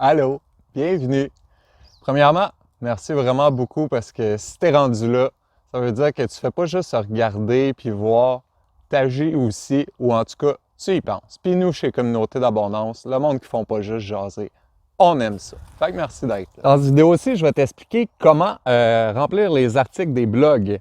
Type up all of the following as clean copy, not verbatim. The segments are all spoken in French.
Allô, bienvenue. Premièrement, merci vraiment beaucoup parce que si t'es rendu là, ça veut dire que tu fais pas juste regarder puis voir, t'agis aussi, ou en tout cas, tu y penses. Puis nous, chez Communauté d'Abondance, le monde qui font pas juste jaser, on aime ça. Fait que merci d'être là. Dans cette vidéo aussi, je vais t'expliquer comment remplir les articles des blogs.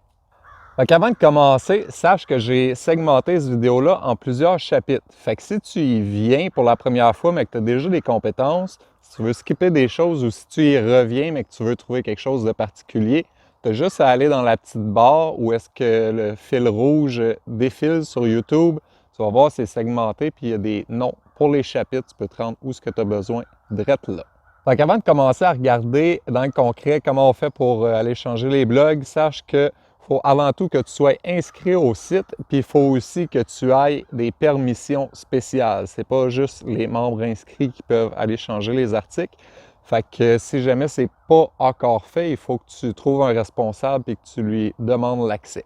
Fait qu'avant de commencer, sache que j'ai segmenté cette vidéo-là en plusieurs chapitres. Fait que si tu y viens pour la première fois, mais que tu as déjà des compétences, si tu veux skipper des choses ou si tu y reviens, mais que tu veux trouver quelque chose de particulier, tu as juste à aller dans la petite barre où est-ce que le fil rouge défile sur YouTube. Tu vas voir, c'est segmenté, puis il y a des noms pour les chapitres. Tu peux te rendre où ce que tu as besoin, direct là. Fait qu'avant de commencer à regarder dans le concret comment on fait pour aller changer les blogs, sache que faut avant tout que tu sois inscrit au site, puis il faut aussi que tu ailles des permissions spéciales. C'est pas juste les membres inscrits qui peuvent aller changer les articles. Fait que si jamais c'est pas encore fait, il faut que tu trouves un responsable et que tu lui demandes l'accès.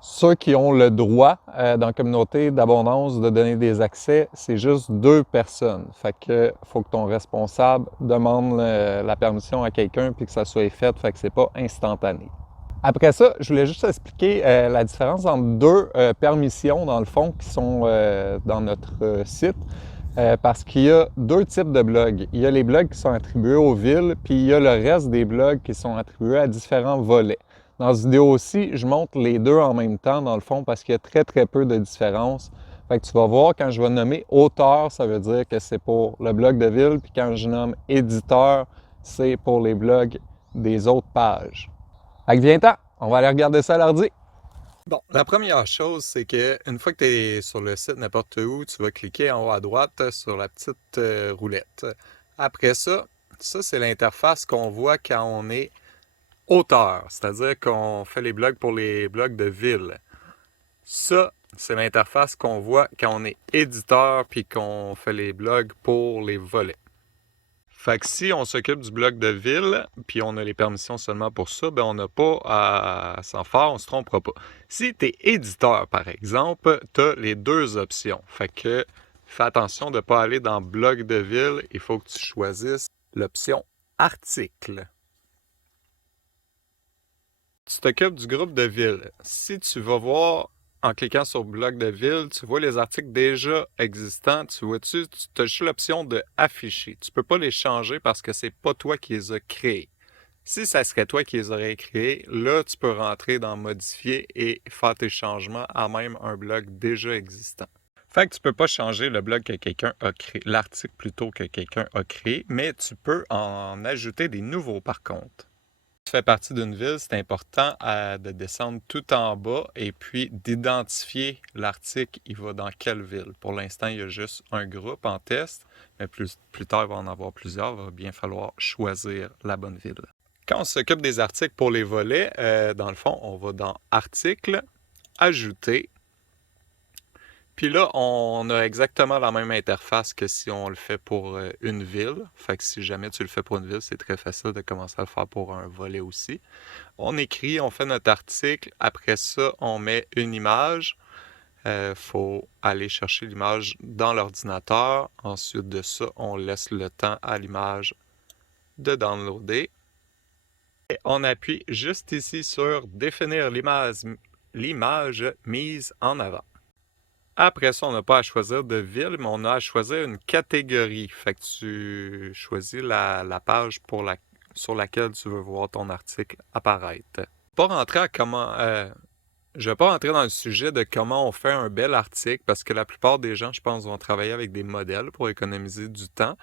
Ceux qui ont le droit dans la communauté d'abondance de donner des accès, c'est juste 2 personnes. Fait que faut que ton responsable demande la permission à quelqu'un puis que ça soit fait, fait que c'est pas instantané. Après ça, je voulais juste expliquer la différence entre 2 permissions, dans le fond, qui sont dans notre site, parce qu'il y a 2 types de blogs. Il y a les blogs qui sont attribués aux villes, puis il y a le reste des blogs qui sont attribués à différents volets. Dans cette vidéo aussi, je montre les 2 en même temps, dans le fond, parce qu'il y a très peu de différence. Fait que tu vas voir, quand je vais nommer auteur, ça veut dire que c'est pour le blog de ville, puis quand je nomme éditeur, c'est pour les blogs des autres pages. Fait que viens-t'en, on va aller regarder ça à l'ordi. Bon, la première chose, c'est que une fois que tu es sur le site n'importe où, tu vas cliquer en haut à droite sur la petite roulette. Après ça, c'est l'interface qu'on voit quand on est auteur, c'est-à-dire qu'on fait les blogs pour les blogs de ville. Ça, c'est l'interface qu'on voit quand on est éditeur puis qu'on fait les blogs pour les volets. Fait que si on s'occupe du blog de ville, puis on a les permissions seulement pour ça, ben on n'a pas à s'en faire, on ne se trompera pas. Si tu es éditeur, par exemple, tu as les 2 options. Fait que fais attention de ne pas aller dans blog de ville, il faut que tu choisisses l'option article. Tu t'occupes du groupe de ville. Si tu vas voir en cliquant sur blog de ville, tu vois les articles déjà existants. Tu vois-tu, tu as juste l'option de afficher. Tu ne peux pas les changer parce que c'est pas toi qui les as créés. Si ça serait toi qui les aurais créés, là, tu peux rentrer dans modifier et faire tes changements à même un blog déjà existant. Fait que tu peux pas changer le blog que quelqu'un a créé, l'article plutôt que quelqu'un a créé, mais tu peux en ajouter des nouveaux par contre. Tu fais partie d'une ville, c'est important de descendre tout en bas et puis d'identifier l'article, il va dans quelle ville. Pour l'instant, il y a juste un groupe en test, mais plus tard, il va en avoir plusieurs, il va bien falloir choisir la bonne ville. Quand on s'occupe des articles pour les volets, dans le fond, on va dans Articles, Ajouter. Puis là, on a exactement la même interface que si on le fait pour une ville. Fait que si jamais tu le fais pour une ville, c'est très facile de commencer à le faire pour un volet aussi. On écrit, on fait notre article. Après ça, on met une image. Faut aller chercher l'image dans l'ordinateur. Ensuite de ça, on laisse le temps à l'image de downloader. Et on appuie juste ici sur définir l'image mise en avant. Après ça, on n'a pas à choisir de ville, mais on a à choisir une catégorie. Fait que tu choisis la page sur laquelle tu veux voir ton article apparaître. Je ne vais pas rentrer dans le sujet de comment on fait un bel article, parce que la plupart des gens, je pense, vont travailler avec des modèles pour économiser du temps.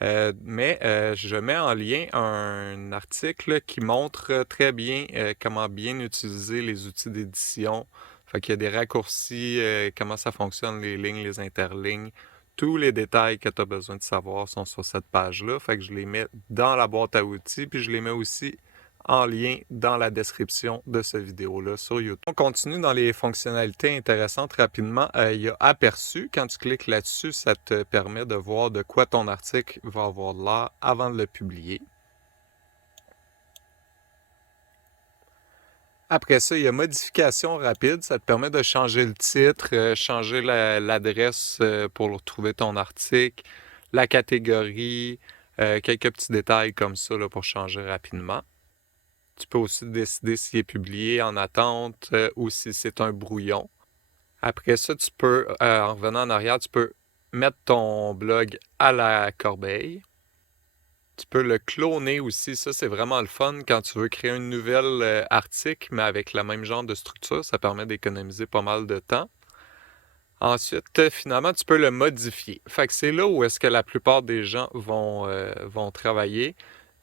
Mais je mets en lien un article qui montre très bien comment bien utiliser les outils d'édition. Fait qu'il y a des raccourcis, comment ça fonctionne, les lignes, les interlignes. Tous les détails que tu as besoin de savoir sont sur cette page-là. Fait que je les mets dans la boîte à outils, puis je les mets aussi en lien dans la description de cette vidéo-là sur YouTube. On continue dans les fonctionnalités intéressantes rapidement. Il y a Aperçu. Quand tu cliques là-dessus, ça te permet de voir de quoi ton article va avoir l'air avant de le publier. Après ça, il y a Modification rapide. Ça te permet de changer le titre, changer l'adresse pour trouver ton article, la catégorie, quelques petits détails comme ça là, pour changer rapidement. Tu peux aussi décider s'il est publié en attente ou si c'est un brouillon. Après ça, tu peux, en revenant en arrière, tu peux mettre ton blog à la corbeille. Tu peux le cloner aussi. Ça, c'est vraiment le fun quand tu veux créer une nouvelle article, mais avec le même genre de structure. Ça permet d'économiser pas mal de temps. Ensuite, finalement, tu peux le modifier. Fait que c'est là où est-ce que la plupart des gens vont travailler.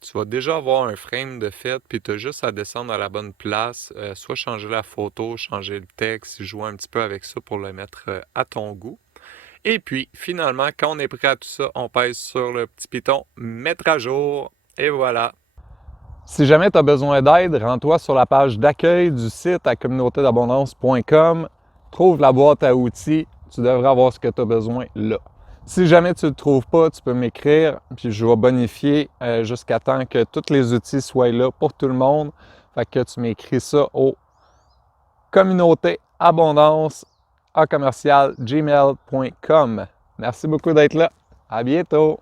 Tu vas déjà avoir un frame de fait, puis tu as juste à descendre à la bonne place, soit changer la photo, changer le texte, jouer un petit peu avec ça pour le mettre à ton goût. Et puis, finalement, quand on est prêt à tout ça, on pèse sur le petit piton « Mettre à jour » et voilà. Si jamais tu as besoin d'aide, rends-toi sur la page d'accueil du site à communautédabondance.com. Trouve la boîte à outils. Tu devrais avoir ce que tu as besoin là. Si jamais tu ne le trouves pas, tu peux m'écrire, puis je vais bonifier jusqu'à temps que tous les outils soient là pour tout le monde. Fait que tu m'écris ça au communautéabondance@gmail.com. Merci beaucoup d'être là. À bientôt!